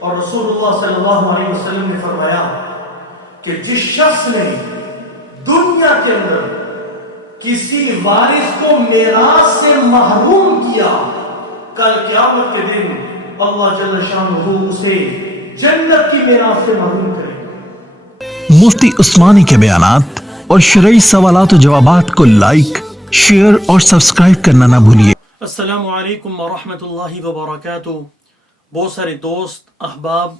اور رسول اللہ صلی اللہ علیہ وسلم نے فرمایا کہ جس شخص نے دنیا کے اندر کسی وارث کو میراث سے محروم کیا، کل قیامت کے دن اللہ جل شانہ اسے جنت کی میراث سے محروم کرے گا۔ مفتی عثمانی کے بیانات اور شرعی سوالات و جوابات کو لائک، شیئر اور سبسکرائب کرنا نہ بھولیے۔ السلام علیکم ورحمۃ اللہ وبرکاتہ۔ بہت سارے دوست احباب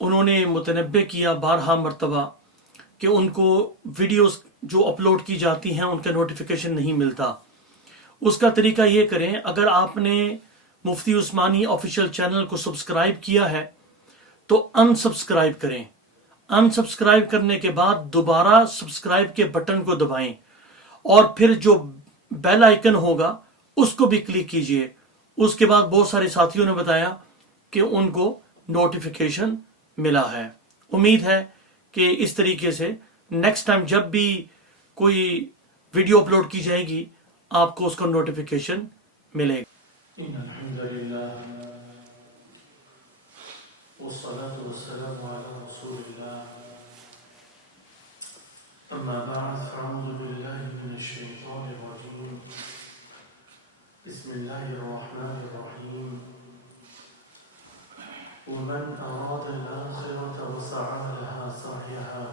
انہوں نے متنبہ کیا بارہا مرتبہ کہ ان کو ویڈیوز جو اپلوڈ کی جاتی ہیں ان کا نوٹیفیکیشن نہیں ملتا۔ اس کا طریقہ یہ کریں، اگر آپ نے مفتی عثمانی آفیشیل چینل کو سبسکرائب کیا ہے تو انسبسکرائب کریں۔ انسبسکرائب کرنے کے بعد دوبارہ سبسکرائب کے بٹن کو دبائیں اور پھر جو بیل آئیکن ہوگا اس کو بھی کلک کیجئے۔ اس کے بعد بہت سارے ساتھیوں نے بتایا کہ ان کو نوٹیفیکیشن ملا ہے۔ امید ہے کہ اس طریقے سے نیکسٹ ٹائم جب بھی کوئی ویڈیو اپلوڈ کی جائے گی آپ کو اس کا نوٹیفیکیشن ملے گا۔ الحمدللہ والصلاة والسلام على رسول الله اما بعد فاعوذ بالله من الشيطان الرجيم بسم الله الرحمن الرحيم ومن أراد الآخرة وسعى لها سعيها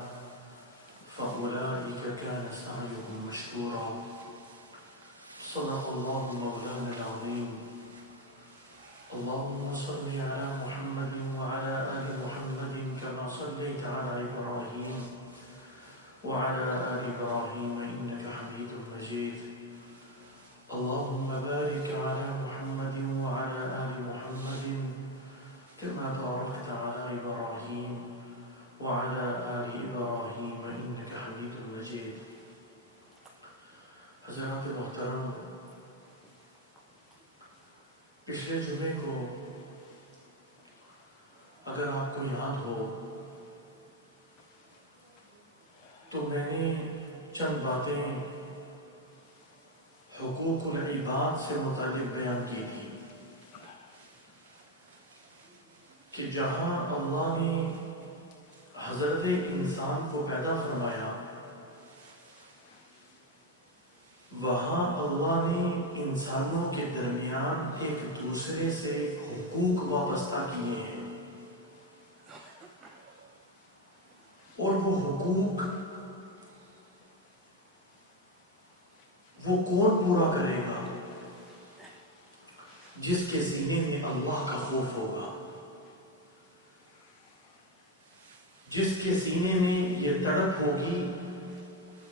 فأولئك كان سعيهم مشكورا صدق الله مولانا العظيم اللهم صل على محمد وعلى آل محمد كما صليت على إبراهيم وعلى آل إبراهيم إنك حميد مجيد اللهم بارك على محمد وعلى آل محمد كما باركت على إبراهيم وعلى آل إبراهيم إنك حميد مجيد۔ حضرات محترم، پچھلے جمعے کو اگر آپ کو یاد ہو تو میں نے چند باتیں حقوق العباد سے متعلق بیان کی تھی کہ جہاں اللہ نے حضرت انسان کو پیدا فرمایا وہاں اللہ نے انسانوں کے درمیان ایک دوسرے سے حقوق وابستہ کیے ہیں، اور وہ حقوق وہ کون پورا کرے گا؟ جس کے سینے میں اللہ کا خوف ہوگا، جس کے سینے میں یہ تڑپ ہوگی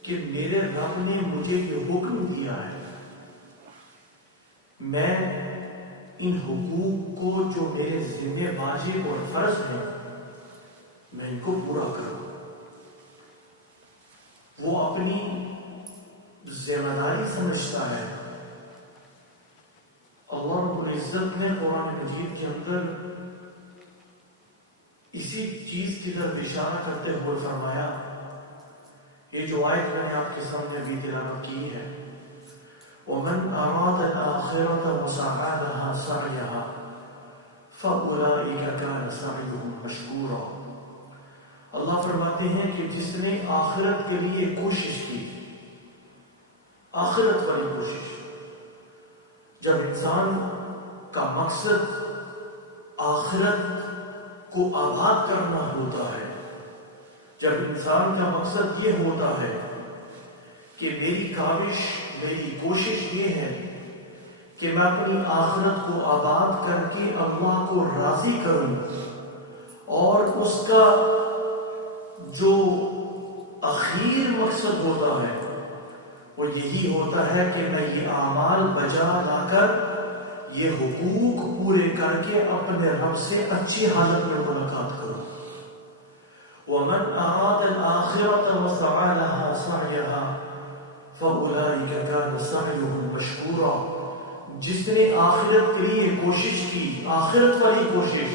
کہ میرے رب نے مجھے یہ حکم دیا ہے، میں ان حقوق کو جو میرے ذمہ واجب اور فرض ہیں میں ان کو پورا کروں۔ وہ اپنی ذمہ داری سمجھتا ہے۔ اللہ رب العزت نے قرآن مجید کے اندر اسی چیز کی طرف اشارہ کرتے ہوئے فرمایا، یہ جو آیت میں نے آپ کے سامنے بھی تلاوت کی ہے، وَمَنْ أَرَادَ الْآخِرَةَ وَسَعَى لَهَا سَعْيَهَا فَأُولَئِكَ كَانَ سَعْيُهُمْ مَشْكُورًا۔ اللہ فرماتے ہیں کہ جس نے آخرت کے لیے کوشش کی، آخرت والی کوشش، جب انسان کا مقصد آخرت کو آباد کرنا ہوتا ہے، جب انسان کا مقصد یہ ہوتا ہے کہ میری کاوش، میری کوشش یہ ہے کہ میں اپنی آخرت کو آباد کر کے اللہ کو راضی کروں، اور اس کا جو اخیر مقصد ہوتا ہے وہ یہی ہوتا ہے کہ میں یہ اعمال بجا لا کر یہ حقوق پورے کر کے اپنے رب سے اچھی حالت میں ملاقات کروں۔ وَمَنْ أَرَادَ الْآخِرَةَ وَسَعَى لَهَا سَعْيَهَا فَأُولَئِكَ كَانَ سَعْيُهُمْ مَشْكُورًا۔ جس نے آخرت کے لیے کوشش کی، آخرت والی کوشش،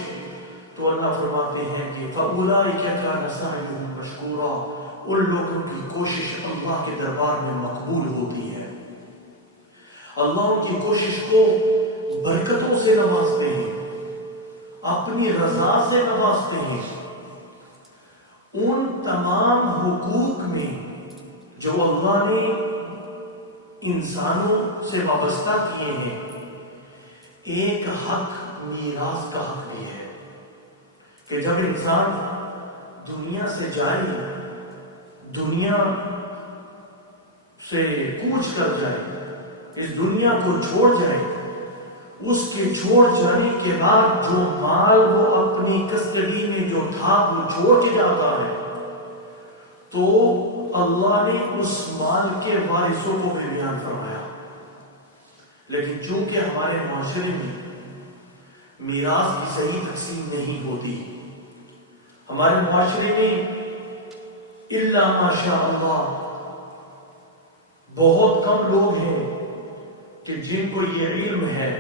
تو اللہ فرماتے ہیں کہ فَأُولَئِكَ كَانَ سَعْيُهُمْ مَشْكُورًا، ان لوگوں کی کوشش اللہ کے دربار میں مقبول ہوتی ہے۔ اللہ ان کی کوشش کو برکتوں سے نوازتے ہیں۔ اپنی رضا سے نوازتے ہیں، ان تمام حقوق میں جو اللہ نے انسانوں سے وابستہ کیے ہیں، ایک حق میراث کا حق بھی ہے کہ جب انسان دنیا سے جائے، دنیا سے کوچ کر جائے، اس دنیا کو چھوڑ جائے، اس کے چھوڑ جانے کے بعد جو مال وہ اپنی کسٹڈی میں جو تھا وہ چھوڑ کے جاتا ہے، تو اللہ نے اس مال کے وارثوں کو بھی بیان فرمایا۔ لیکن چونکہ ہمارے معاشرے میں میراث کی صحیح تقسیم نہیں ہوتی، ہمارے معاشرے میں الا ماشاء اللہ بہت کم لوگ ہیں کہ جن کو یہ علم ہے،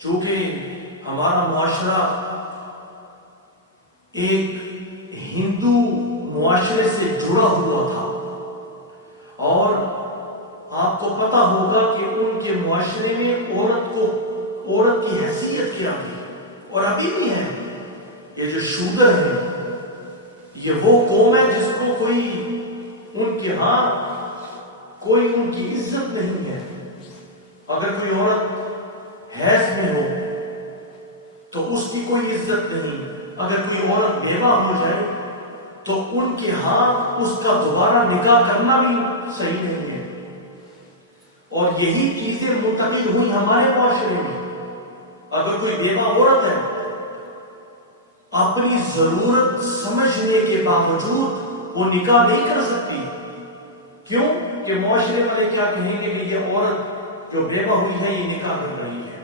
چونکہ ہمارا معاشرہ ایک ہندو معاشرے سے جڑا ہوا تھا، اور آپ کو پتا ہوگا کہ ان کے معاشرے میں عورت کی حیثیت کیا تھی، اور ابھی بھی ہے۔ یہ جو شودر ہے، یہ وہ قوم ہے جس کو کوئی ان کے ہاں کوئی ان کی عزت نہیں ہے۔ اگر کوئی عورت حیض میں ہو تو اس کی کوئی عزت نہیں، اگر کوئی عورت بیوہ ہو جائے تو ان کے ہاں اس کا دوبارہ نکاح کرنا بھی صحیح نہیں ہے۔ اور یہی چیزیں منتقل ہوئی ہمارے معاشرے میں۔ اگر کوئی بیوہ عورت ہے، اپنی ضرورت سمجھنے کے باوجود وہ نکاح نہیں کر سکتی، کیوں کہ معاشرے والے کیا کہیں گے کہ یہ عورت جو بیوہ ہوئی ہے یہ نکاح کر رہی ہے۔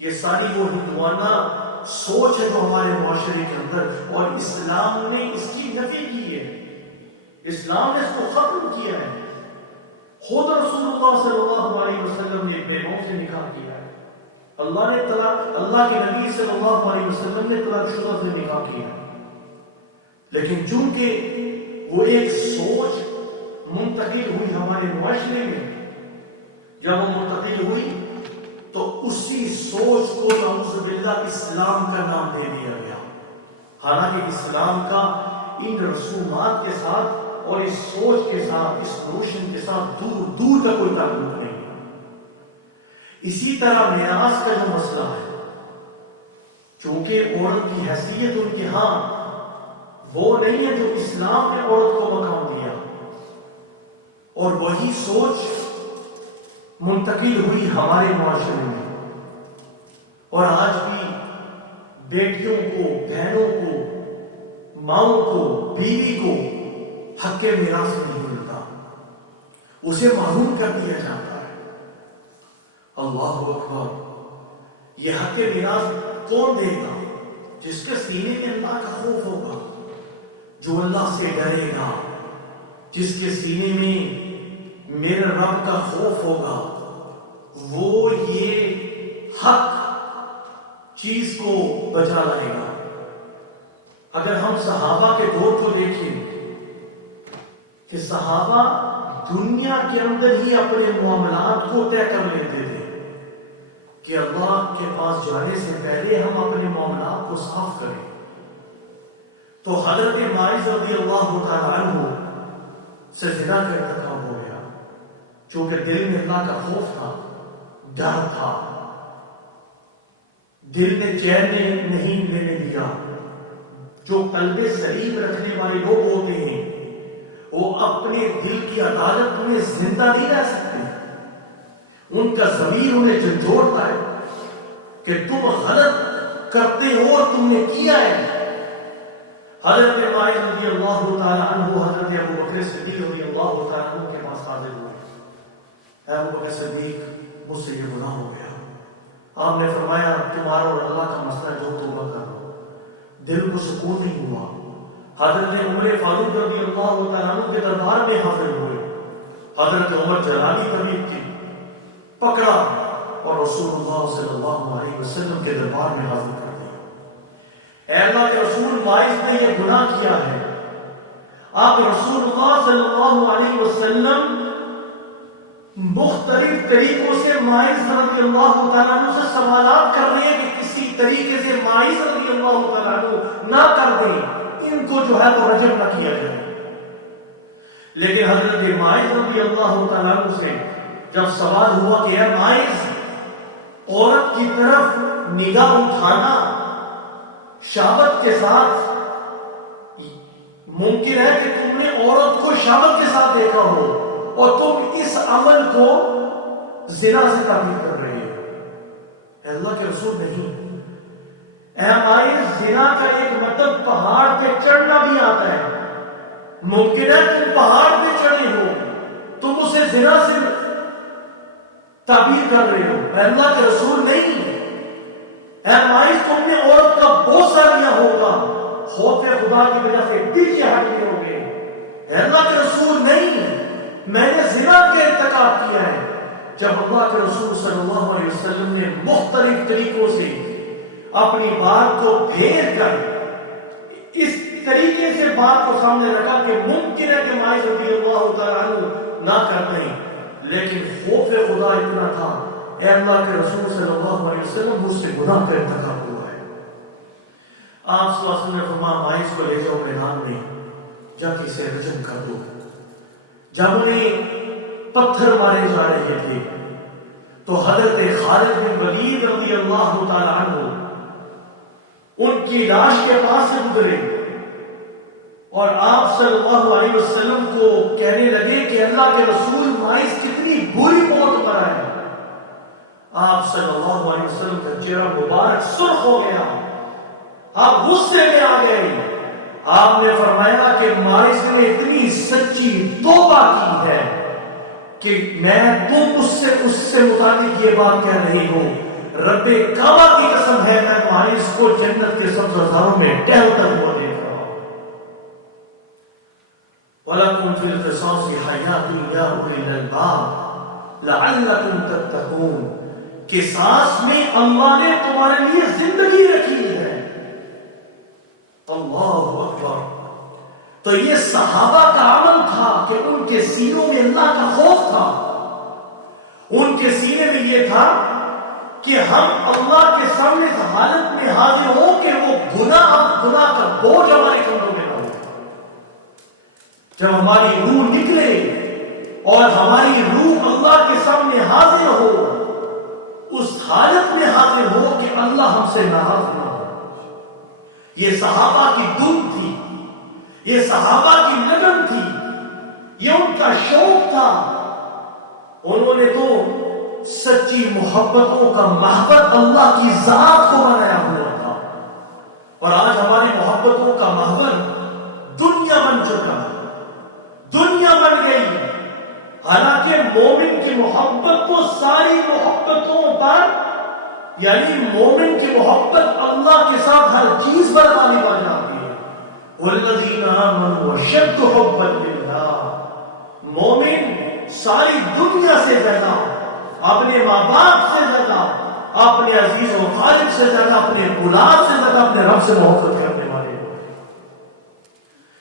یہ ساری وہ ہندوانہ سوچ ہے جو ہمارے معاشرے کے اندر، اور اسلام نے اس کی نفی کی ہے، اسلام نے اس کو ختم کیا ہے۔ خود رسول اللہ صلی اللہ علیہ وسلم نے بیووں سے نکاح کیا ہے، اللہ کے نبی صلی اللہ علیہ وسلم نے طلاق شدہ سے نکاح کیا ہے۔ لیکن چونکہ وہ ایک سوچ منتقل ہوئی ہمارے معاشرے میں، جب وہ منتقل ہوئی تو اسی سوچ کو نعوذ باللہ اسلام کا نام دے دیا گیا، حالانکہ اسلام کا ان رسومات کے ساتھ اور اس سوچ کے ساتھ، اس نوشن کے ساتھ دور دور کا کوئی تعلق نہیں۔ اسی طرح میراث کا جو مسئلہ ہے، چونکہ عورت کی حیثیت ان کے ہاں وہ نہیں ہے جو اسلام نے عورت کو مقام دیا، اور وہی سوچ منتقل ہوئی ہمارے معاشرے میں، اور آج بھی بیٹیوں کو، بہنوں کو، ماؤں کو، بیوی کو حق میراث نہیں ملتا، اسے محروم کر دیا جاتا ہے۔ اللہ اکبر! یہ حق میراث کون دے گا؟ جس کے سینے میں اللہ کا خوف ہوگا، جو اللہ سے ڈرے گا، جس کے سینے میں میرے رب کا خوف ہوگا، وہ یہ حق چیز کو بچا لائے گا۔ اگر ہم صحابہ کے دور کو دیکھیں کہ صحابہ دنیا کے اندر ہی اپنے معاملات کو طے کر لیتے تھے کہ اللہ کے پاس جانے سے پہلے ہم اپنے معاملات کو صاف کریں، تو حضرت ماعز رضی اللہ تعالیٰ عنہ سے زنا کا ارتکاب ہو گیا، چونکہ دل میں اللہ کا خوف تھا، ڈر تھا، دل نے چین نہیں لینے دیا۔ جو قلب سلیم رکھنے والے لوگ ہوتے ہیں وہ اپنے دل کی عدالت میں زندہ نہیں رہ سکتے، ان کا ضمیر انہیں جھنجھوڑتا ہے کہ تم غلط کرتے ہو اور تم نے کیا ہے۔ حضرت ماعز رضی اللہ تعالیٰ عنہ حضرت ابو بکر صدیق رضی اللہ تعالیٰ عنہ کے پاس حاضر ہوئے، اے ابو بکر صدیق مجھ سے یہ گناہ ہو گیا۔ آپ نے فرمایا تمہارا اور اللہ کا مسئلہ جو توبہ کرو۔ دل کو سکون نہیں ہوا، حضرت عمر فاروق رضی اللہ تعالیٰ عنہ کے دربار میں حاضر ہوئے، حضرت عمر جلالی طبیب تھی، پکڑا اور رسول اللہ صلی اللہ علیہ وسلم کے دربار میں حاضر کر دیا۔ اے اللہ کے رسول، ماعز نے یہ گناہ کیا ہے۔ آپ رسول اللہ صلی اللہ علیہ وسلم مختلف طریقوں سے ماعز رضی اللہ تعالیٰ عنہ سے سوالات کر رہے ہیں کہ کسی طریقے طریقے سے ماعز رضی اللہ تعالیٰ عنہ نہ کر دیں، ان کو جو ہے وہ رجم نہ کیا جائے۔ لیکن حضرت ماعز رضی اللہ تعالیٰ عنہ سے جب سوال ہوا کہ اے ماعز، عورت کی طرف نگاہ اٹھانا شہوت کے ساتھ، ممکن ہے کہ تم نے عورت کو شہوت کے ساتھ دیکھا ہو اور تم اس عمل کو زنا سے تعبیر کر رہے ہو۔ اے اللہ کے رسول نہیں، اے ماعز، زنا کا ایک مطلب پہاڑ پہ چڑھنا بھی آتا ہے۔ ممکن ہے تم پہاڑ پہ چڑھے ہو، تم اسے زنا سے تعبیر کر رہے ہو۔ اے اللہ کے رسول نہیں، اے ماعز، تم نے عورت کا بوسہ لیا ہوگا، خوف خدا کی وجہ سے پیچھے ہٹ گئے ہوگے۔ اے اللہ کے رسول نہیں، میں نے زنا کا ارتکاب کیا ہے۔ جب اللہ کے رسول صلی اللہ علیہ وسلم نے مختلف طریقوں سے اپنی بات کو پھیر کر اس طریقے سے بات کو سامنے رکھا کہ ممکن ہے کہ ماعز رضی اللہ تعالیٰ عنہ نہ کر دیں، لیکن خوف خدا اتنا تھا، اے اللہ کے رسول صلی اللہ علیہ وسلم، مجھ سے گناہ کا ارتکاب ہوا ہے۔ آپ صلی اللہ علیہ وسلم نے فرمایا ماعز کو لے جاؤ میدان میں، جا کے اسے رجم کر دو۔ جب انہیں پتھر مارے جا رہے تھے تو حضرت خالد بن ولید رضی اللہ تعالیٰ عنہ ان کی لاش کے پاس سے گزرے اور آپ صلی اللہ علیہ وسلم کو کہنے لگے کہ اللہ کے رسول، ماعز کتنی بری موت مرا ہے۔ آپ صلی اللہ علیہ وسلم کا چہرہ مبارک سرخ ہو گیا، آپ غصے میں آ گئے۔ آپ نے فرمایا کہ ماعز نے اتنی سچی توبہ کی ہے کہ تم اس سے متعلق یہ بات کہہ رہی ہو، رب کعبہ کی قسم ہے، میں ماعز کو جنت کے سبززاروں میں ٹہلتا ہوا دیکھ رہا ہوں۔ وَلَكُمْ فِي الْقِصَاصِ حَيَاةٌ يَا أُولِي الْأَلْبَابِ لَعَلَّكُمْ تَتَّقُونَ، قصاص میں اللہ نے تمہارے لیے زندگی رکھی ہے۔ اللہ اکبر۔ تو یہ صحابہ کا عمل تھا کہ ان کے سینوں میں اللہ کا خوف تھا، ان کے سینے میں یہ تھا کہ ہم اللہ کے سامنے اس حالت میں حاضر ہوں کہ وہ گناہ کا بوجھ ہمارے کندھوں میں نہ ہو۔ جب ہماری روح نکلے اور ہماری روح اللہ کے سامنے حاضر ہو، اس حالت میں حاضر ہو کہ اللہ ہم سے ناراض نہ ہو۔ یہ صحابہ کی دھن تھی، یہ صحابہ کی لگن تھی، یہ ان کا شوق تھا۔ انہوں نے تو سچی محبتوں کا محبت اللہ کی ذات کو بنایا ہوا تھا، اور آج ہماری محبتوں کا محبت دنیا بن چکا ہے، دنیا بن گئی۔ حالانکہ مومن کی محبت تو ساری محبتوں پر، یعنی مومن کی محبت اللہ کے ساتھ ہر چیز پر غالب آ جاتی ہے۔ وَالَّذِينَ آمَنُوا أَشَدُّ حُبًّا لِلَّهِ، مومن ساری دنیا سے زیادہ، اپنے ماں باپ سے زیادہ، اپنے عزیز و خالق سے زیادہ، اپنے اولاد سے زیادہ اپنے رب سے محبت کرنے والے ہیں۔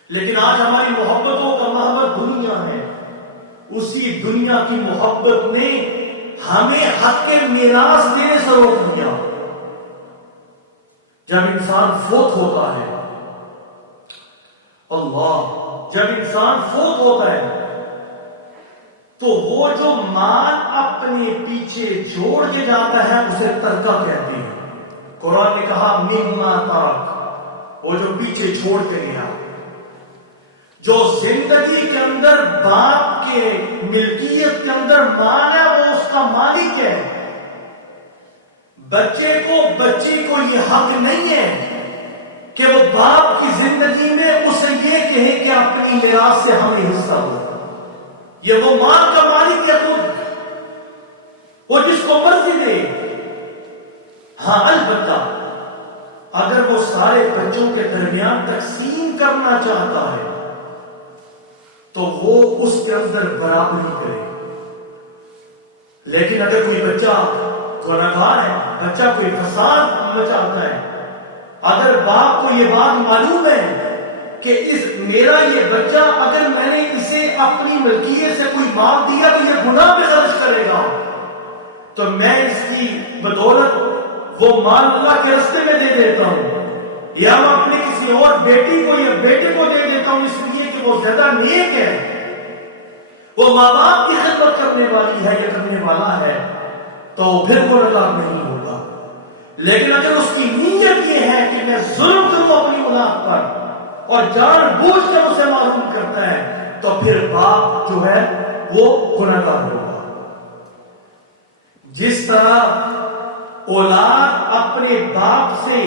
لیکن آج ہماری محبتوں کا محبت دنیا ہے۔ اسی دنیا کی محبت نے ہمیں حق کے میراث دینے سے روک دیا۔ جب انسان فوت ہوتا ہے، جب انسان فوت ہوتا ہے تو وہ جو مال اپنے پیچھے چھوڑ کے جاتا ہے اسے ترکہ کہتے ہیں۔ قرآن نے کہا مما ترک، وہ جو پیچھے چھوڑ کے گیا۔ جو زندگی کے اندر باپ کے ملکیت کے اندر مال ہے وہ اس کا مالک ہے۔ بچی کو یہ حق نہیں ہے کہ وہ باپ کی زندگی میں اسے یہ کہے کہ اپنی میراث سے ہمیں حصہ ہو۔ یہ وہ مال کا مالک ہے خود، وہ جس کو مرضی دے۔ ہاں البتہ اگر وہ سارے بچوں کے درمیان تقسیم کرنا چاہتا ہے تو وہ اس کے اندر برابری کرے۔ لیکن اگر کوئی بچہ گنہگار ہے، بچہ کوئی فساد مچاتا ہے، اگر باپ کو یہ بات معلوم ہے کہ میرا یہ بچہ اگر میں نے اسے اپنی ملکیت سے کوئی مال دیا تو یہ گناہ پہ خرچ کرے گا، تو میں اس کی بدولت وہ مال اللہ کے راستے میں دے دیتا ہوں، یا میں اپنی کسی اور بیٹی کو یا بیٹے کو دے دیتا ہوں اس لیے کہ وہ زیادہ نیک ہے، وہ ماں باپ کی خدمت کرنے والی ہے یا کرنے والا ہے، تو پھر وہ رضا نہیں ہوگا۔ لیکن اگر اس کی نیت یہ ہے کہ میں ظلم کروں اپنی اولاد پر اور جان بوجھ کر اسے معروف کرتا ہے، تو پھر باپ جو ہے وہ گنہگار ہوگا۔ جس طرح اولاد اپنے باپ سے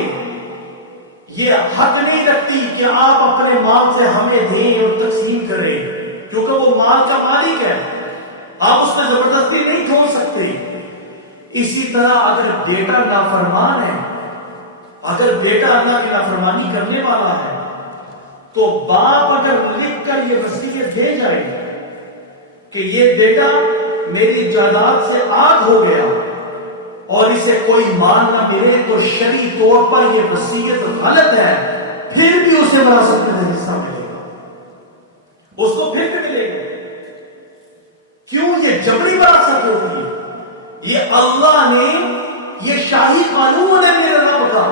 یہ حق نہیں رکھتی کہ آپ اپنے مال سے ہمیں دیں اور تقسیم کریں، کیونکہ وہ مال کا مالک ہے، آپ اس میں زبردستی نہیں چھوڑ سکتے۔ اسی طرح اگر بیٹا نافرمان ہے، اگر بیٹا اللہ کی نافرمانی کرنے والا ہے، تو باپ اگر لکھ کر یہ وصیت دے جائے کہ یہ بیٹا میری جائیداد سے آگ ہو گیا اور اسے کوئی مال نہ ملے، تو شرعی طور پر یہ وصیت غلط ہے، پھر بھی اسے وراثت میں حصہ ملے گا، اس کو پھر بھی ملے گا۔ کیوں؟ یہ جبری وراثت ہوتی ہے، یہ اللہ نے، یہ شاہی قانون ہے میرا رب کا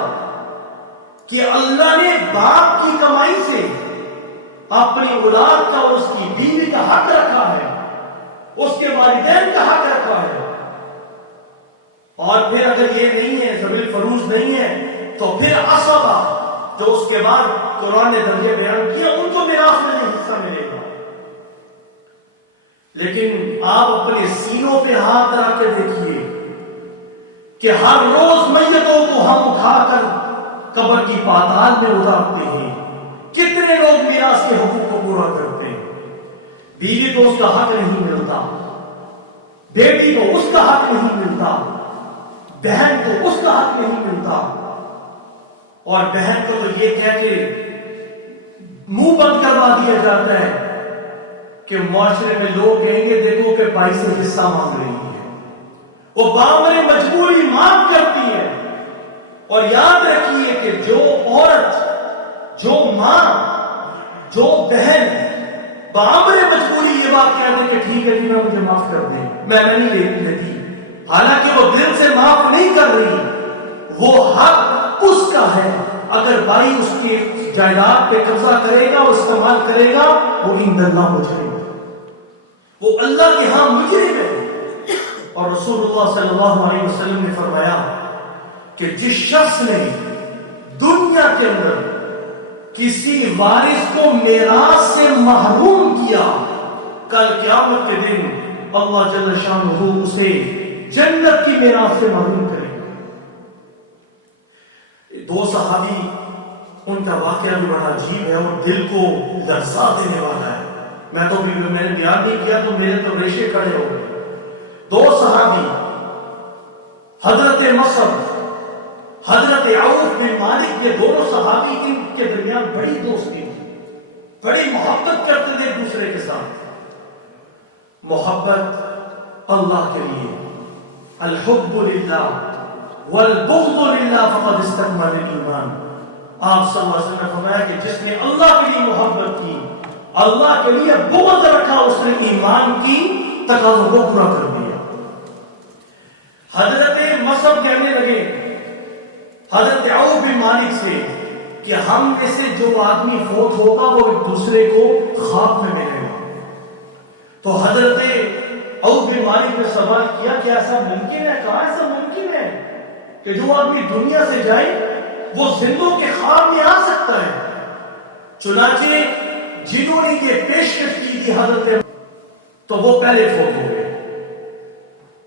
کہ اللہ نے باپ کی کمائی سے اپنی اولاد کا اور اس کی بیوی کا حق رکھا ہے، اس کے والدین کا حق رکھا ہے۔ اور پھر اگر یہ نہیں ہے، ذوی فروض نہیں ہے، تو پھر عصبہ جو اس کے بعد قرآن نے درجے بیان کیا، ان کو میراث میں حصہ ملے گا۔ لیکن آپ اپنے سینوں پہ ہاتھ رکھ کے دیکھیے کہ ہر روز میتوں کو ہم اٹھا کر قبر کی پاتال میں اتارتے ہیں، کتنے لوگ میراث کے حقوق کو پورا کرتے ہیں؟ بیوی کو اس کا حق نہیں ملتا، بیٹی کو اس کا حق نہیں ملتا، بہن کو اس کا حق نہیں ملتا، اور بہن کو تو یہ کہہ کے منہ بند کروا دیا جاتا ہے کہ معاشرے میں لوگ کہیں گے دیکھو کہ بھائی سے حصہ مانگ رہی ہے، وہ بامر مجبوری معاف کرتی ہے۔ اور یاد رکھیے کہ جو عورت، جو ماں، جو بہن بامر مجبوری یہ بات کہہ دے کہ ٹھیک ہے جی میں مجھے معاف کر دیں، میں نہیں لیتی، حالانکہ وہ دل سے معاف نہیں کر رہی، وہ حق اس کا ہے۔ اگر بھائی اس کے جائیداد پہ قبضہ کرے گا اور استعمال کرے گا، وہ عند اللہ ہو جائے گا، وہ اللہ کے ہاں مجرم ہے۔ اور رسول اللہ صلی اللہ علیہ وسلم نے فرمایا کہ جس شخص نے دنیا کے اندر کسی وارث کو میراث سے محروم کیا، کل قیامت کے دن اللہ جل شانہ اسے جنت کی میراث سے محروم کرے گا۔ دو صحابی، ان کا واقعہ بھی بڑا عجیب ہے اور دل کو لرزا دینے والا ہے، میں نے بیان نہیں کیا تو میرے تو ریشے کھڑے ہو گئے۔ دو صحابی، حضرت مصعب، حضرت عوف بن مالک، یہ دونوں صحابی، ان کے درمیان بڑی دوستی تھی، بڑی محبت کرتے تھے ایک دوسرے کے ساتھ۔ محبت اللہ کے لیے، الحب للہ والبغض للہ فقد استکمل الایمان۔ آپ صلی اللہ علیہ وسلم نے فرمایا کہ جس نے اللہ کے لیے محبت کی، اللہ کے لیے بغض رکھا، اس نے ایمان کی تقاضوں کو پورا کر دیا۔ حضرت مصعب کہنے لگے حضرت عوف بن مالک سے کہ ہم میں سے جو آدمی فوت ہوگا وہ ایک دوسرے کو خواب میں ملے گا۔ تو حضرت عوف بن مالک نے سوال کیا کہ ایسا ممکن ہے؟ کہا ایسا ممکن ہے کہ جو آدمی دنیا سے جائے وہ زندوں کے خواب میں آ سکتا ہے؟ چنانچہ جنہوں نے یہ پیشکش کی تھی حضرت، تو وہ پہلے فوت ہو گئے۔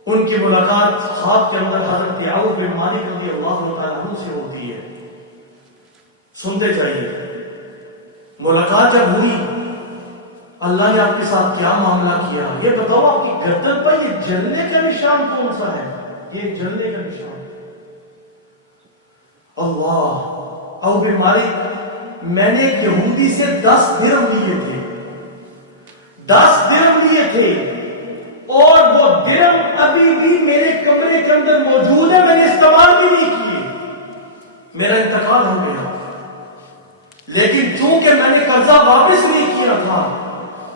ان کی ملاقات خواب کے اندر حضرت عوف بن مالک رضی اللہ تعالیٰ عنہ سے ہوتی ہے۔ سنتے جائیے، ملاقات جب ہوئی، اللہ نے آپ کے ساتھ کیا معاملہ کیا، یہ بتاؤ آپ کی گردن پر یہ جلنے کا نشان کون سا ہے؟ یہ جلنے کا نشان۔ اللہ، عوف بن مالک، میں نے یہودی سے 10 درہم لیے تھے، 10 درہم لیے تھے، اور وہ درہم ابھی بھی میرے کمرے کے اندر موجود ہے، میں نے استعمال بھی نہیں کیے، میرا انتقال ہو گیا، لیکن چونکہ میں نے قرضہ واپس نہیں کیا تھا،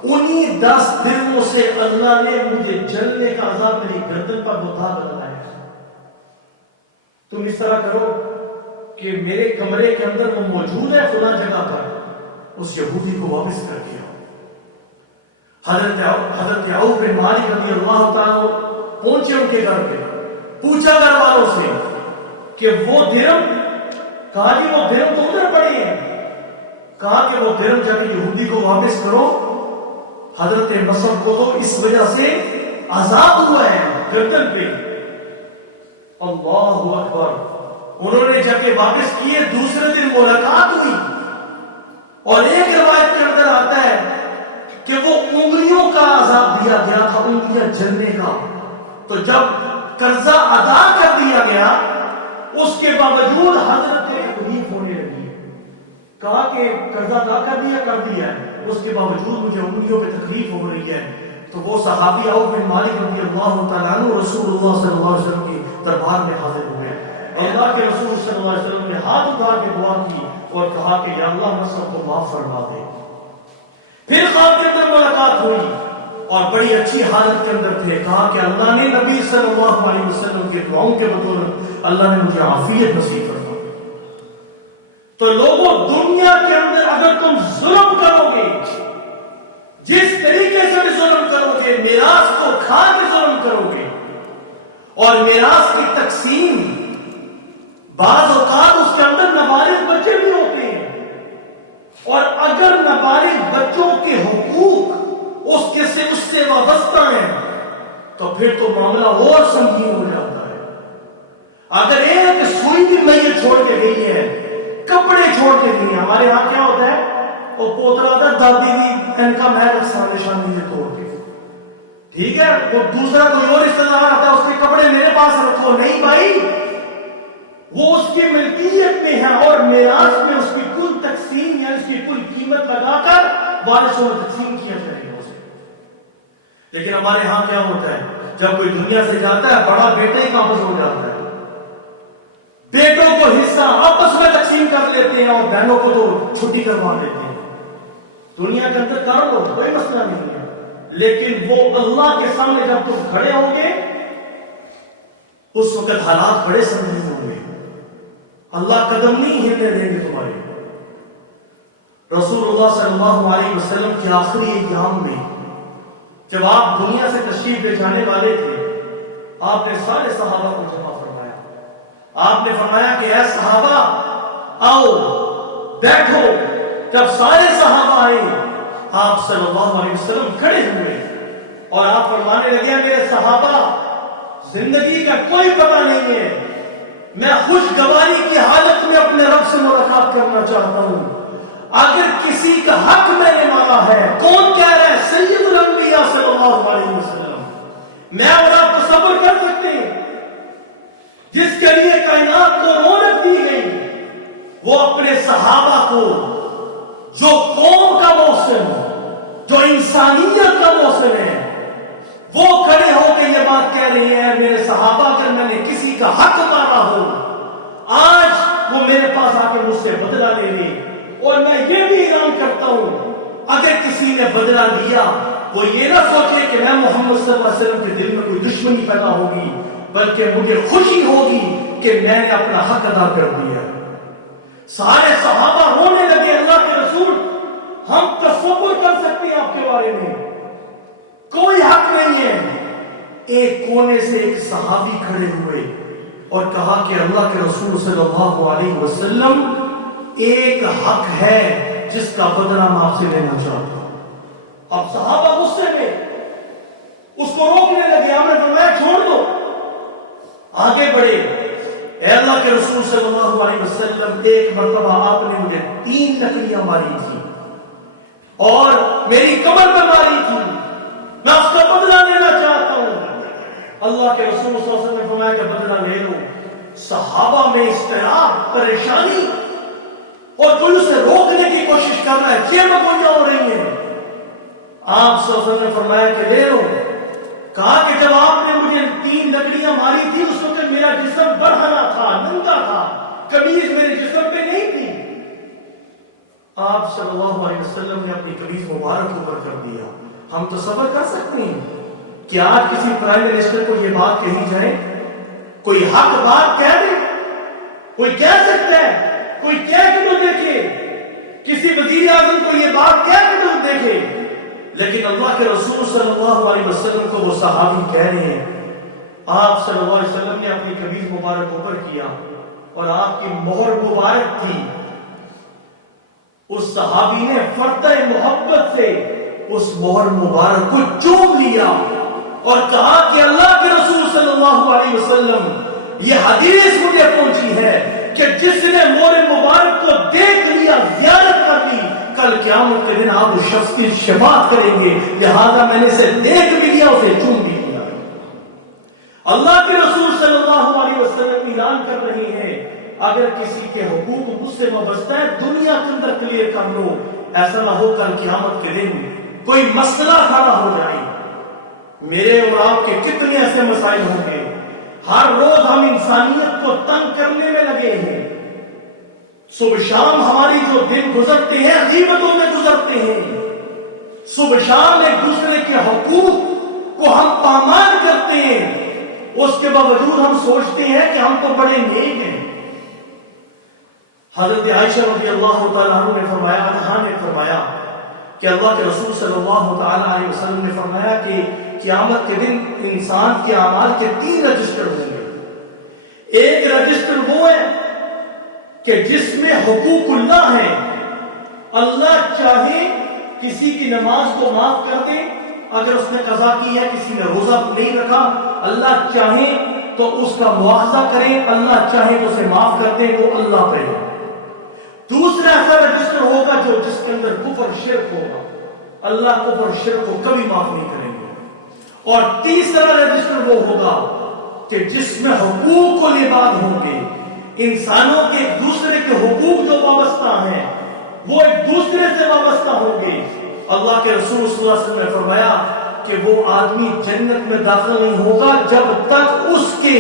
انہی 10 درہموں سے اللہ نے مجھے جلنے کا عذاب میری گردن پر بتا بتلایا۔ تم اس طرح کرو کہ میرے کمرے کے اندر وہ موجود ہے فلاں جگہ پر، اس یہودی کو واپس کر کے آؤ۔ حضرت عوف بن مالک رضی اللہ تعالیٰ پہنچے ان کے گھر پہ، پوچھا گھر والوں سے کہ وہ درہم، کہا کہ وہ درہم تو ادھر پڑے ہیں، کہا کہ وہ درہم جا کے یہودی کو واپس کرو، حضرت مصعب کو تو اس وجہ سے عذاب ہوا ہے گردن پہ۔ اللہ اکبر، انہوں نے جب یہ واپس کیے دوسرے دن ملاقات ہوئی، اور ایک روایت کے اندر آتا ہے کہ وہ انگلیوں کا عذاب دیا گیا تھا، انگلیاں جلنے کا، تو جب قرضہ ادا کر دیا گیا اس کے باوجود حضرت تکلیف ہونے لگی، کہا کہ قرضہ ادا کر دیا ہے، اس کے باوجود مجھے انگلیوں پہ تکلیف ہو رہی ہے۔ تو وہ صحابی عوف بن مالک رضی اللہ تعالیٰ عنہ رسول اللہ صلی اللہ علیہ وسلم کے دربار میں حاضر ہوئے، اللہ کے رسول صلی اللہ علیہ وسلم نے ہاتھ اٹھا کے دعا کی اور کہا کہ یا اللہ مصعب کو معاف فرما دے۔ پھر خواب کے اندر ملاقات ہوئی اور بڑی اچھی حالت کے اندر تھے، کہا کہ اللہ نے نبی صلی اللہ علیہ وسلم کے دعاؤں کے بدولت اللہ نے مجھے عافیت نصیب فرمائی۔ تو لوگوں، دنیا کے اندر اگر تم ظلم کرو گے، جس طریقے سے بھی ظلم کرو گے، میراث کو کھا کے ظلم کرو گے، اور میراث کی تقسیم بعض اوقات اس کے اندر نابالغ بچے بھی ہوتے ہیں، اور اگر نابالغ بچوں کے حقوق اس سے وابستہ ہیں تو پھر تو معاملہ اور سنگین ہو جاتا ہے۔ اگر ایک سوئی بھی میت چھوڑ کے گئی ہے، کپڑے چھوڑ کے گئی ہے، ہمارے ہاں کیا ہوتا ہے، وہ پوترا تھا دادی بھی ان کا محل اکثر نشانی سے توڑ کے، ٹھیک ہے، وہ دوسرا کوئی اور رشتہ دار آتا ہے، اس کے کپڑے میرے پاس رکھو، نہیں بھائی، وہ اس کی ملکیت میں ہے، اور میراث میں اس کی کل تقسیم یا اس کی کل قیمت لگا کر وارثوں میں تقسیم کیا جائے گا اسے۔ لیکن ہمارے ہاں کیا ہوتا ہے، جب کوئی دنیا سے جاتا ہے بڑا بیٹا ہی واپس ہو جاتا ہے، بیٹوں کو حصہ آپس میں تقسیم کر لیتے ہیں اور بہنوں کو تو چھٹی کروا دیتے ہیں۔ دنیا کے اندر کر لو، کوئی مسئلہ نہیں ہے، لیکن وہ اللہ کے سامنے جب تم کھڑے ہوں گے اس وقت حالات بڑے سنگین ہوں گے، اللہ قدم نہیں ہلنے دیں گے تمہارے۔ رسول اللہ صلی اللہ علیہ وسلم کے آخری ایام میں جب آپ دنیا سے تشریف لے جانے والے تھے، آپ نے سارے صحابہ کو جمع فرمایا، آپ نے فرمایا کہ اے صحابہ آؤ بیٹھو۔ جب سارے صحابہ آئے، آپ صلی اللہ علیہ وسلم کھڑے ہوئے اور آپ فرمانے لگے میرے صحابہ، زندگی کا کوئی پتہ نہیں ہے، میں خوشگواری کی حالت میں اپنے رب سے ملاقات کرنا چاہتا ہوں، اگر کسی کا حق میں نے مانگا ہے، کون کہہ رہا ہے، سید الانبیاء صلی اللہ علیہ وسلم، میں اور آپ تصور کر سکتے ہیں جس کے لیے کائنات کو رونق دی گئی، وہ اپنے صحابہ کو جو قوم کا محسن، جو انسانیت کا محسن ہے، وہ کھڑے ہو کے یہ بات کہہ رہی ہے میرے صحابہ اگر میں نے کسی کا حق مانگا ہو، آج وہ میرے پاس آ کے مجھ سے بدلہ لے لے، اور میں یہ بھی اعلان کرتا ہوں اگر کسی نے بدلہ لیا وہ یہ نہ سوچے کہ میں محمد صلی اللہ علیہ وسلم کے دل میں کوئی دشمنی پیدا ہوگی، بلکہ مجھے خوشی ہوگی کہ میں نے اپنا حق ادا کر دیا۔ سارے صحابہ رونے لگے، اللہ کے رسول ہم تصور کر سکتے ہیں آپ کے بارے میں کوئی حق نہیں ہے۔ ایک کونے سے ایک صحابی کھڑے ہوئے اور کہا کہ اللہ کے رسول صلی اللہ علیہ وسلم ایک حق ہے جس کا بدلہ میں آپ سے لینا چاہتا ہوں۔ اب صحابہ غصے میں اس کو روکنے لگے، ہم نے فرمایا چھوڑ دو، آگے بڑھے۔ اے اللہ کے رسول صلی اللہ علیہ وسلم، ایک مرتبہ آپ نے مجھے 3 لکڑیاں ماری تھی اور میری کمر پہ ماری تھی، میں اس کا بدلہ لینا چاہتا ہوں۔ اللہ کے رسول صلی اللہ علیہ وسلم نے فرمایا کہ بدلہ لے لو۔ صحابہ میں اضطراب، پریشانی، اور کوئی اسے روکنے کی کوشش کر رہا ہے، چیخ گوئیاں ہو رہی ہیں۔ آپ صلی اللہ علیہ وسلم نے فرمایا کہ لے لو۔ کہا کہ جب آپ نے مجھے 3 لکڑیاں ماری تھی اس وقت میرا جسم برہنہ تھا، ننگا تھا، قمیض میرے جسم پہ نہیں تھی۔ آپ صلی اللہ علیہ وسلم نے اپنی قمیض مبارک اوپر کر دیا۔ ہم تصور کر سکتے ہیں کہ آج کسی پرائم منسٹر کو یہ بات کہی جائے، کوئی حق بات کہہ دے کوئی کہہ سکتا ہے، کوئی کہہ کے تو دیکھے، کسی وزیر اعظم کو یہ بات کہہ کے تو دیکھے، لیکن اللہ کے رسول صلی اللہ علیہ وسلم کو وہ صحابی کہہ رہے ہیں، آپ صلی اللہ علیہ وسلم نے اپنی قمیص مبارک اوپر کیا اور آپ کی مہر مبارک تھی، اس صحابی نے فردۂ محبت سے اس مہر مبارک کو چوم لیا اور کہا کہ اللہ کے رسول صلی اللہ علیہ وسلم، یہ حدیث مجھے پہنچی ہے کہ جس نے مہر مبارک کو دیکھ لیا، زیارت کر لی، کل قیامت کے دن آپ اس شخص کی شفاعت کریں گے، لہذا میں نے اسے دیکھ بھی لیا، اسے چوم بھی لیا۔ اللہ کے رسول صلی اللہ علیہ وسلم اعلان کر رہے ہیں، اگر کسی کے حقوق مجھ سے وابستہ ہے دنیا کے اندر کلیئر کر لو، ایسا نہ ہو کل قیامت کے دن کوئی مسئلہ کھڑا ہو جائے۔ میرے اور آپ کے کتنے ایسے مسائل ہوں گے، ہر روز ہم انسانیت کو تنگ کرنے میں لگے ہیں، صبح شام ہماری جو دن گزرتے ہیں غیبتوں میں گزرتے ہیں، صبح شام ایک دوسرے کے حقوق کو ہم پامال کرتے ہیں، اس کے باوجود ہم سوچتے ہیں کہ ہم تو بڑے نیک ہیں۔ حضرت عائشہ رضی اللہ تعالیٰ عنہ نے فرمایا کہ اللہ کے رسول صلی اللہ تعالیٰ علیہ وسلم نے فرمایا کہ قیامت کے دن انسان کے اعمال کے 3 رجسٹر ہوں گے۔ ایک رجسٹر وہ ہے کہ جس میں حقوق اللہ ہے، اللہ چاہے کسی کی نماز کو معاف کر دے اگر اس نے قضا کی ہے، کسی نے روزہ نہیں رکھا، اللہ چاہے تو اس کا مواخذہ کرے، اللہ چاہے تو اسے معاف کر دے، وہ اللہ پہ ہے۔ دوسرا ایسا رجسٹر ہوگا جس کے اندر کفر شرک ہوگا، اللہ کفر شرک کو کبھی معاف نہیں کریں گے۔ اور تیسرا رجسٹر وہ ہوگا کہ جس میں حقوق العباد ہوں گے، انسانوں کے ایک دوسرے کے حقوق جو وابستہ ہیں وہ ایک دوسرے سے وابستہ ہوں گے۔ اللہ کے رسول صلی اللہ علیہ وسلم نے فرمایا کہ وہ آدمی جنت میں داخل نہیں ہوگا جب تک اس کے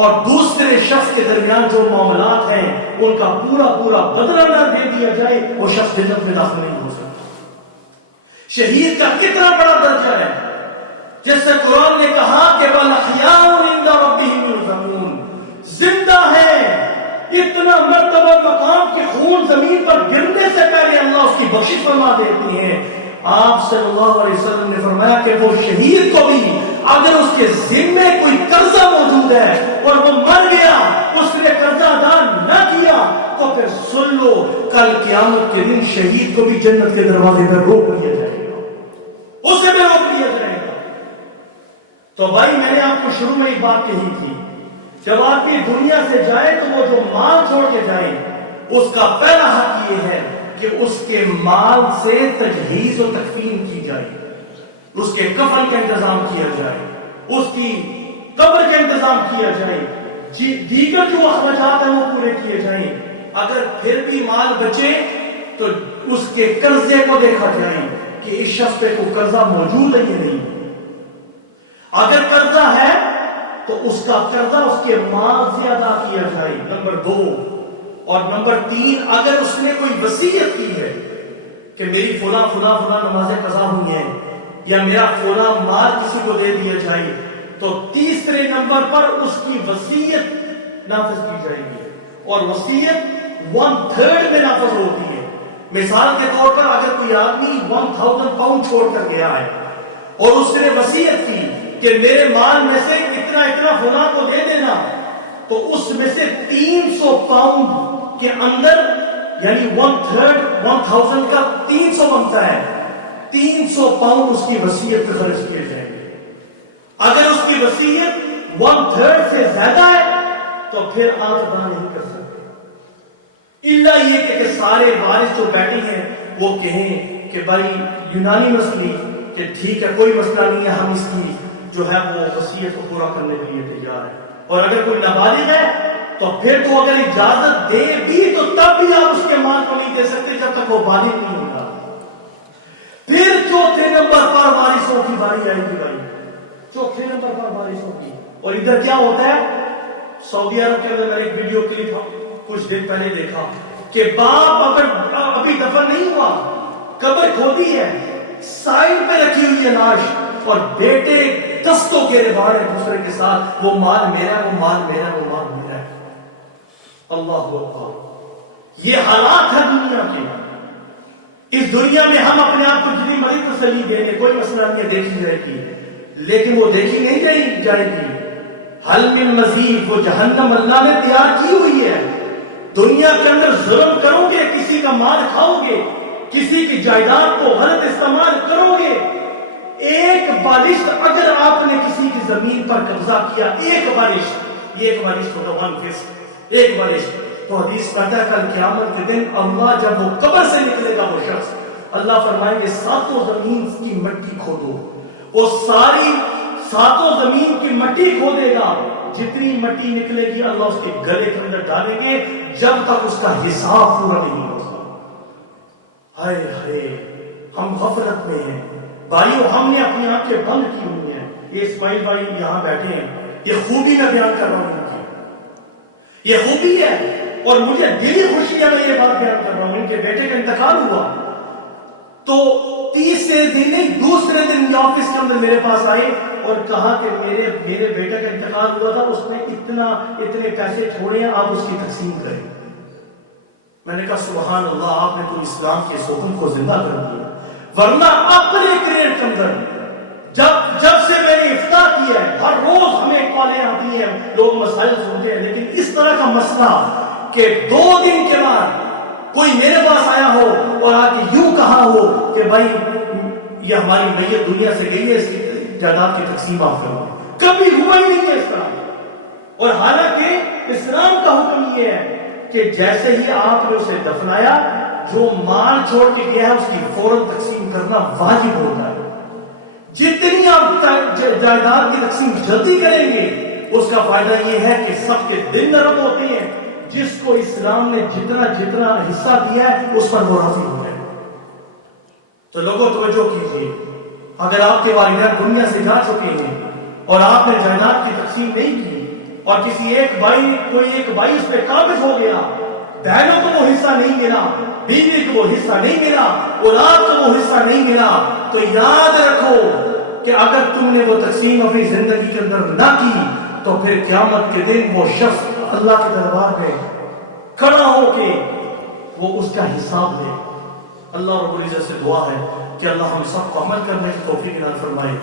اور دوسرے شخص کے درمیان جو معاملات ہیں ان کا پورا بدلہ نہ دے دیا جائے، وہ شخص جنت میں داخل نہیں ہو سکتا۔ شہید کا کتنا بڑا درجہ ہے، جس سے قرآن نے کہا کہ وَالْأَحْيَاءُ عِندَ رَبِّهِمْ يُرْزَقُونَ، زندہ ہے، اتنا مرتبہ مقام کہ خون زمین پر گرنے سے پہلے اللہ اس کی بخشش فرما دیتی ہے۔ آپ صلی اللہ علیہ وسلم نے فرمایا کہ وہ شہید کو بھی اگر اس کے ذمے کوئی قرضہ موجود ہے اور وہ مر گیا، اس نے قرضہ ادا نہ کیا، تو پھر سن لو کل قیامت کے دن شہید کو بھی جنت کے دروازے پر روک لیا جائے گا، اسے بھی روک لیا جائے گا۔ تو بھائی میں نے آپ کو شروع میں ایک بات کہی تھی، جب آدمی دنیا سے جائے تو وہ جو مال چھوڑ کے جائے اس کا پہلا حق یہ ہے کہ اس کے مال سے تجہیز و تکفین کی جائے، اس کے کفن کا انتظام کیا جائے، اس کی قبر کا انتظام کیا جائے، دیگر جو اخراجات ہیں وہ پورے کیے جائیں۔ اگر پھر بھی مال بچے تو اس کے قرضے کو دیکھا جائے کہ اس شخص پہ کوئی قرضہ موجود ہے یا نہیں۔ اگر قرضہ ہے تو اس کا قرضہ اس کے مال سے ادا کیا جائے، نمبر 2۔ اور نمبر 3، اگر اس نے کوئی وصیت کی ہے کہ میری فلاں نمازیں قضا ہوئی ہیں یا میرا فلاں مال کسی کو دے دیا جائے، تو تیسرے نمبر پر اس کی وصیت نافذ کی جائے گی، اور وصیت 1/3 میں نافذ ہوتی ہے۔ مثال کے طور پر اگر کوئی آدمی 1000 پاؤنڈ چھوڑ کر گیا ہے اور اس نے وصیت کی کہ میرے مال میں سے اتنا فلاں کو دے دینا، تو اس میں سے 300 پاؤنڈ کے اندر، یعنی 1/3 1000 کا 300 بنتا ہے، 300 پاؤنڈ اس کی وصیت پہ خرچ کیے جائیں گے۔ اگر اس کی وصیت 1/3 سے زیادہ ہے تو پھر آپ ادا نہیں کر سکتے، الا یہ کہ سارے وارث جو بیٹھے ہیں وہ کہیں کہ بھائی یونانی مسئلہ کہ ٹھیک ہے کوئی مسئلہ نہیں ہے، ہم اس کی جو ہے وہ وصیت کو پورا کرنے کے لیے تیار ہے۔ اور اگر کوئی نابالغ ہے تو پھر تو اگر اجازت دے بھی تو تب بھی آپ اس کے مال کو نہیں دے سکتے جب تک وہ بالغ نہیں ہوگا۔ پھر چوتھے نمبر پر وارثوں کی باری آئے گی بھائی، چوتھے نمبر پر وارثوں کی۔ اور ادھر کیا ہوتا ہے، سعودی عرب کے اندر میں نے ایک ویڈیو کلپ کچھ دن پہلے دیکھا کہ باپ اگر ابھی دفن نہیں ہوا، قبر کھودی ہے، سائڈ پہ رکھی ہوئی ہے لاش، اور بیٹے دستوں کے باہر ایک دوسرے کے ساتھ وہ مال میرا ہے، وہ مال میرا ہے، وہ مال میرا ہے۔ اللہ اکبر، یہ حالات ہے دنیا کے۔ اس دنیا میں ہم اپنے آپ کو جتنی مرضی تسلی دیں گے کوئی مسئلہ نہیں ہے، دیکھی جائے گی، لیکن وہ دیکھی نہیں جائے گی۔ حل من مزید، وہ جہنم اللہ نے تیار کی ہوئی ہے۔ دنیا کے اندر ظلم کرو گے، کسی کا مال کھاؤ گے، کسی کی جائیداد کو غلط استعمال کرو گے، ایک بارش اگر آپ نے کسی کی زمین پر قبضہ کیا، ایک بارش ہوگا 1 ایک بارش، تو حدیث کہتا ہے کل قیامت کے دن اللہ جب وہ قبر سے نکلے گا، وہ شخص، اللہ فرمائیں گے 7 زمین کی مٹی کھودو، وہ ساری 7 زمین کی مٹی کھودے گا، جتنی مٹی نکلے گی اللہ اس کے گلے کے اندر ڈالیں گے جب تک اس کا حساب پورا نہیں ہوگا۔ ہائے ہائے، ہم غفلت میں ہیں بھائیو، ہم نے اپنی آنکھیں بند کی ہوئی ہیں۔ یہ اسماعیل بھائی یہاں بیٹھے ہیں، یہ خوبی میں بیان کر رہا ہوں ان کی، یہ خوبی ہے، اور مجھے دلی خوشی ہے، میں یہ بات بیان کر رہا ہوں۔ ان کے بیٹے کا انتقال ہوا تو تیسرے دن نہیں، دوسرے دن آفس کے اندر میرے پاس آئے اور کہا کہ میرے بیٹے کا انتقال ہوا تھا، اس نے اتنے پیسے چھوڑے ہیں، آپ اس کی تقسیم کریں۔ میں نے کہا سبحان اللہ، آپ نے تو اسلام کے اس حکم کو زندہ کر دیا، ورنہ اپنے کریٹ کے اندر جب سے میں نے افتاح کیا ہے، ہر روز ہمیں کالیں آتی ہیں، لوگ مسائل سنتے ہیں، لیکن اس طرح کا مسئلہ کہ 2 دن کے بعد کوئی میرے پاس آیا ہو اور آ کے یوں کہا ہو کہ بھائی یہ ہماری میت دنیا سے گئی ہے، اس کی جائیداد کی تقسیم آپ کرو، کبھی ہوا ہی نہیں ہے اس طرح۔ اور حالانکہ اسلام کا حکم یہ ہے کہ جیسے ہی آپ نے اسے دفنایا، جو مال چھوڑ کے گیا ہے اس کی فوراً تقسیم کرنا واجب ہوتا ہے۔ جتنی آپ جائیداد کی تقسیم جلدی کریں گے، اس کا فائدہ یہ ہے کہ سب کے دل نرم ہوتے ہیں، جس کو اسلام نے جتنا حصہ دیا ہے اس پر وہ راضی ہو جائے۔ تو لوگوں توجہ کیجیے، اگر آپ کے والدین دنیا سے جا چکے ہیں اور آپ نے جائیداد کی تقسیم نہیں کی، اور کوئی ایک بھائی اس پہ قابض ہو گیا، بہنوں کو وہ حصہ نہیں ملا، بیوی کو وہ حصہ نہیں ملا، اولاد کو وہ حصہ نہیں ملا، تو یاد رکھو کہ اگر تم نے وہ تقسیم اپنی زندگی کے اندر نہ کی تو پھر قیامت کے دن وہ شخص اللہ کے دربار میں کھڑا ہو کے وہ اس کا حساب لے۔ اللہ رب العزت سے دعا ہے کہ اللہ ہم سب کو عمل کرنے کی توفیق عنایت فرمائے۔